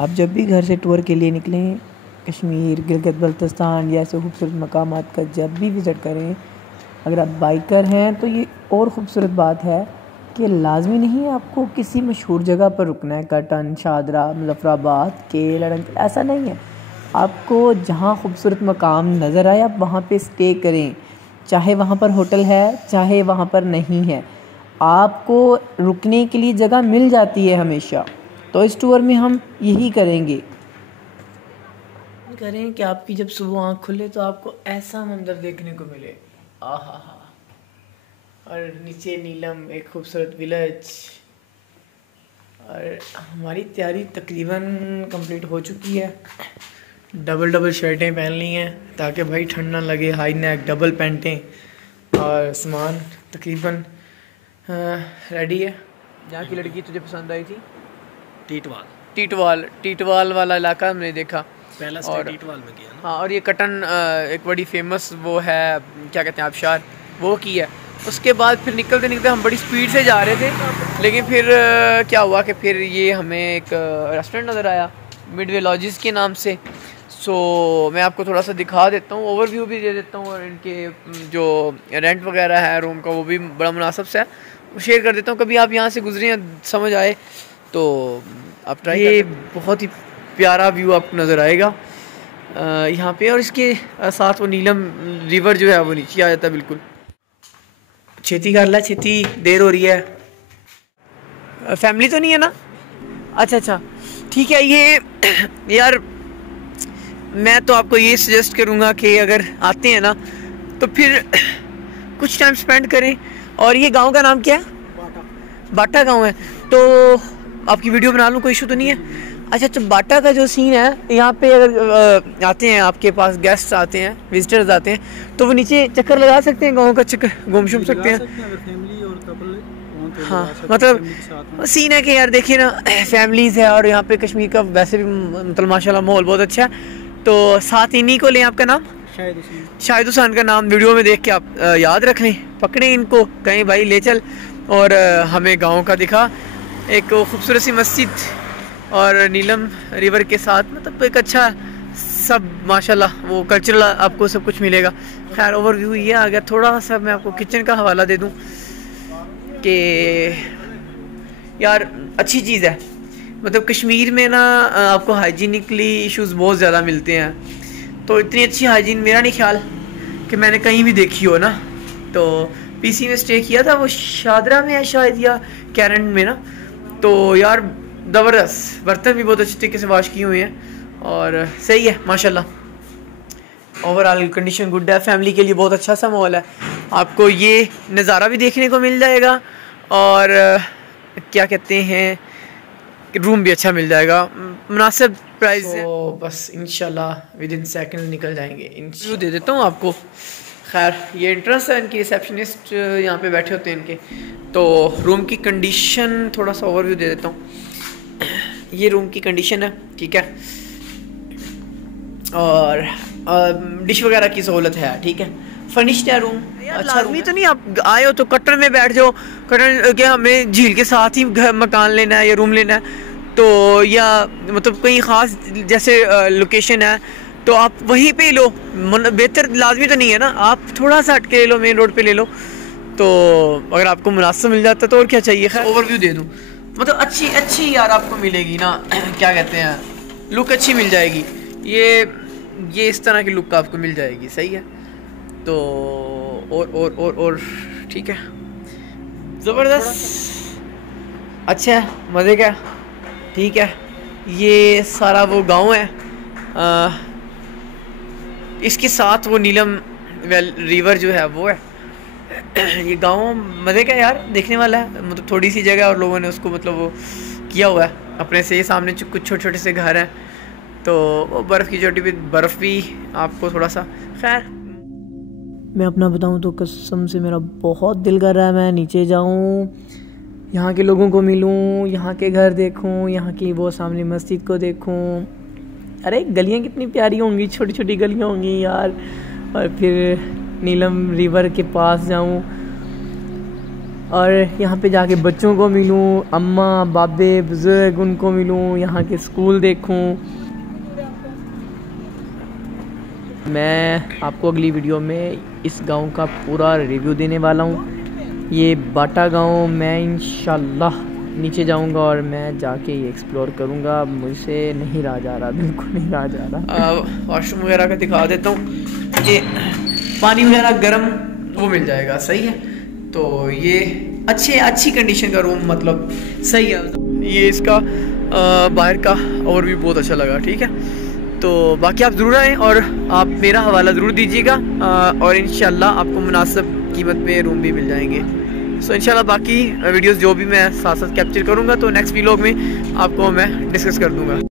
आप जब भी घर से टूर के लिए निकलें, कश्मीर, गिलगित बल्तिस्तान या ऐसे खूबसूरत मकामात का जब भी विज़िट करें, अगर आप बाइकर हैं तो ये और ख़ूबसूरत बात है कि लाजमी नहीं है आपको किसी मशहूर जगह पर रुकना है। कटन, शादरा, मुजफ्फराबाद, केल, अड़ंग, ऐसा नहीं है। आपको जहाँ खूबसूरत मकाम नज़र आए आप वहाँ पे स्टे करें, चाहे वहाँ पर होटल है चाहे वहाँ पर नहीं है, आपको रुकने के लिए जगह मिल जाती है हमेशा। तो इस टूर में हम यही करेंगे कि आपकी जब सुबह आँख खुले तो आपको ऐसा मंजर देखने को मिले, आहा हा, और नीचे नीलम, एक खूबसूरत विलेज। और हमारी तैयारी तकरीबन कंप्लीट हो चुकी है। डबल शर्टें पहन ली हैं ताकि भाई ठंड ना लगे, हाई नेक डबल पैंटें, और सामान तकरीबन रेडी है। जहाँ की लड़की तुझे पसंद आई थी? टीटवाल वाला इलाका हमने देखा पहला और टीटवाल में किया ना। हाँ, और ये कटन एक बड़ी फेमस वो है, क्या कहते हैं, आबशार, वो की है। उसके बाद फिर निकलते हम बड़ी स्पीड से जा रहे थे, लेकिन फिर क्या हुआ कि फिर ये हमें एक रेस्टोरेंट नज़र आया मिडवे लॉजिस के नाम से। सो मैं आपको थोड़ा सा दिखा देता हूँ, ओवरव्यू भी दे देता हूँ, और इनके जो रेंट वगैरह है रूम का वो भी बड़ा मुनासिब से है, वो शेयर कर देता हूँ। कभी आप यहाँ से गुजरे समझ आए तो आप ट्राई। ये बहुत ही प्यारा व्यू आपको नज़र आएगा यहाँ पे, और इसके साथ वो नीलम रिवर जो है वो नीचे आ जाता है बिल्कुल। छेती कर ला, छेती देर हो रही है। फैमिली तो नहीं है ना? अच्छा ठीक है। ये यार मैं तो आपको ये सजेस्ट करूँगा कि अगर आते हैं ना तो फिर कुछ टाइम स्पेंड करें। और ये गांव का नाम क्या है? बाटा गांव है। तो आपकी वीडियो बना लूँ, कोई इशू तो नहीं है? अच्छा, बाटा का जो सीन है, यहाँ पे अगर आते हैं, आपके पास गेस्ट आते हैं, विजिटर्स आते हैं, तो वो नीचे चक्कर लगा सकते हैं, गाँव का चक्कर घूम शूम सकते हैं। हाँ, मतलब सीन है कि यार देखिए ना, फैमिलीज़ है और यहाँ पे कश्मीर का वैसे भी मतलब माशाल्लाह माहौल बहुत अच्छा है। तो साथ इन्हीं को लें। आपका नाम? शाहिद हुसैन का नाम वीडियो में देख के आप याद रख लें, पकड़ें इनको, कहीं भाई ले चल और हमें गाँव का दिखा, एक खूबसूरत सी मस्जिद और नीलम रिवर के साथ, मतलब एक अच्छा सब माशाल्लाह वो कल्चरल आपको सब कुछ मिलेगा। खैर ओवरव्यू ये आ गया। थोड़ा सा मैं आपको किचन का हवाला दे दूं कि यार अच्छी चीज़ है, मतलब कश्मीर में ना आपको हाइजीनिकली इश्यूज़ बहुत ज़्यादा मिलते हैं। तो इतनी अच्छी हाइजीन मेरा नहीं ख्याल कि मैंने कहीं भी देखी हो ना। तो पीसी में स्टे किया था, वो शादरा में है शायद या कैरन में ना। तो यार ज़बरदस्त, बर्तन भी बहुत अच्छे तरीके से वॉश किए हुए हैं और सही है माशाल्लाह। ओवरऑल कंडीशन गुड है, फैमिली के लिए बहुत अच्छा सा माहौल है। आपको ये नज़ारा भी देखने को मिल जाएगा और क्या कहते हैं, रूम भी अच्छा मिल जाएगा, मुनासिब प्राइस है। तो बस इंशाल्लाह विद इन सेकंड निकल जाएंगे। इंटरव्यू दे देता हूँ आपको। खैर ये एंट्रेंस है, इनकी रिसेप्शनिस्ट यहाँ पे बैठे होते हैं इनके। तो रूम की कंडीशन थोड़ा सा ओवरव्यू दे देता हूँ। ये रूम की कंडीशन है, ठीक है, और डिश वगैरह की सहूलत है, ठीक है, फर्निश्ड है रूम। अच्छा, लाजमी तो नहीं आप आए हो तो कटर में बैठ जाओ, कटर के हमें झील के साथ ही घर मकान लेना है या रूम लेना है, तो या मतलब कहीं ख़ास जैसे लोकेशन है तो आप वहीं पे ही लो, बेहतर लाजमी तो नहीं है ना, आप थोड़ा सा हट के ले लो, मेन रोड पे ले लो। तो अगर आपको मुनासिब मिल जाता तो और क्या चाहिए। खैर ओवरव्यू दे दूँ, मतलब अच्छी यार आपको मिलेगी ना, क्या कहते हैं, लुक अच्छी मिल जाएगी। ये इस तरह की लुक आपको मिल जाएगी, सही है। तो और ठीक है, ज़बरदस्त, अच्छा है, मज़े का, ठीक है। ये सारा वो गांव है, इसके साथ वो नीलम रिवर जो है वो है। ये गांव मज़े का यार, देखने वाला है, मतलब थोड़ी सी जगह और लोगों ने उसको मतलब वो किया हुआ है अपने से। ये सामने कुछ छोटे छोटे से घर हैं, तो वो बर्फ़ की चोटी पे बर्फ़ भी आपको थोड़ा सा। खैर मैं अपना बताऊं तो कसम से मेरा बहुत दिल कर रहा है मैं नीचे जाऊं, यहाँ के लोगों को मिलूं, यहाँ के घर देखूं, यहाँ की वो सामने मस्जिद को देखूं। अरे गलियाँ कितनी प्यारी होंगी, छोटी छोटी गलियाँ होंगी यार। और फिर नीलम रिवर के पास जाऊं, और यहाँ पे जाके बच्चों को मिलूँ, अम्मा बाबे बुज़ुर्ग उनको मिलूँ, यहाँ के स्कूल देखूँ। मैं आपको अगली वीडियो में इस गांव का पूरा रिव्यू देने वाला हूँ। ये बाटा गांव, मैं इंशाल्लाह नीचे जाऊंगा और मैं जाके ये एक्सप्लोर करूंगा। मुझसे नहीं रहा जा रहा, बिल्कुल नहीं रहा जा रहा। वॉशरूम वगैरह का दिखा देता हूँ। ये पानी वगैरह गर्म वो मिल जाएगा, सही है। तो ये अच्छी कंडीशन का रूम, मतलब सही है। ये इसका बाहर का और भी बहुत अच्छा लगा, ठीक है। तो बाकी आप ज़रूर आएँ और आप मेरा हवाला ज़रूर दीजिएगा और इंशाल्लाह आपको मुनासिब कीमत पे रूम भी मिल जाएंगे। सो इंशाल्लाह बाकी वीडियोस जो भी मैं साथ साथ कैप्चर करूँगा तो नेक्स्ट व्लॉग में आपको मैं डिस्कस कर दूँगा।